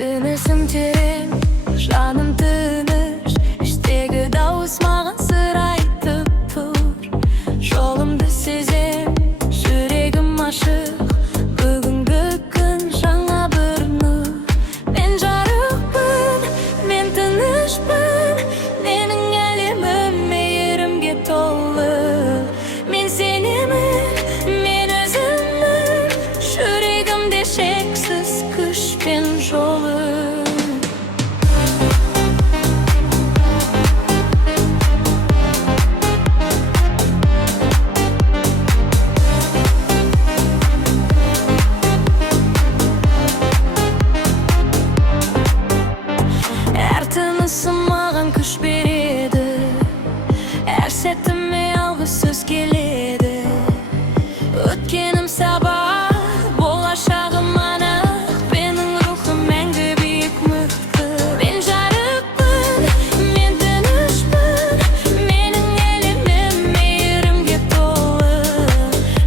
Tınısım terim, жаным тыныш, іштегі дауыс маған сыр айтып тұр. Жолымды сезем, жүрегім ашық, бүгінгі күн жаңа бір нұр. Мен жарықпын, мен тынышпын, менің әлемім мейірімге толы. Мен сенемін, мен өзіммін, жүрегімде шексіз күш пен жолы. Әр тынысым маған күш береді, әр сәтіме алғыс сөз келеді. Өткенім сабақ, болашағым анық, менің рухым мәңгі биік мықты. Мен жарықпын, мен тынышпын, менің әлемім мейірімге толы.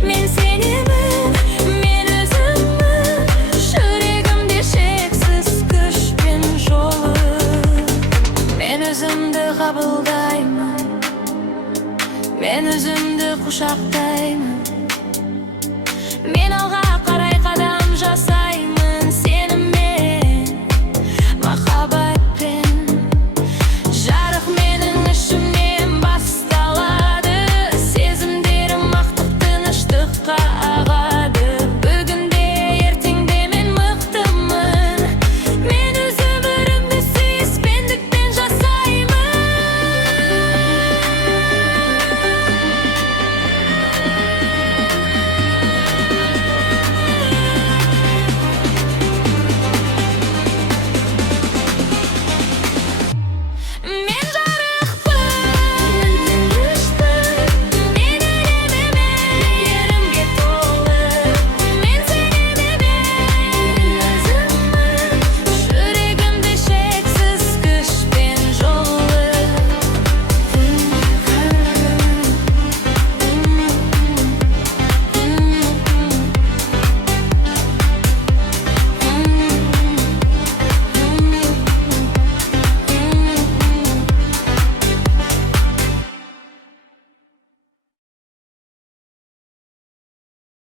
Мен сенемін, мен өзіммін, жүрегімде шексіз күш пен жолы. Мен өзімді қабылдаймын, мен өзімді құшақтаймын.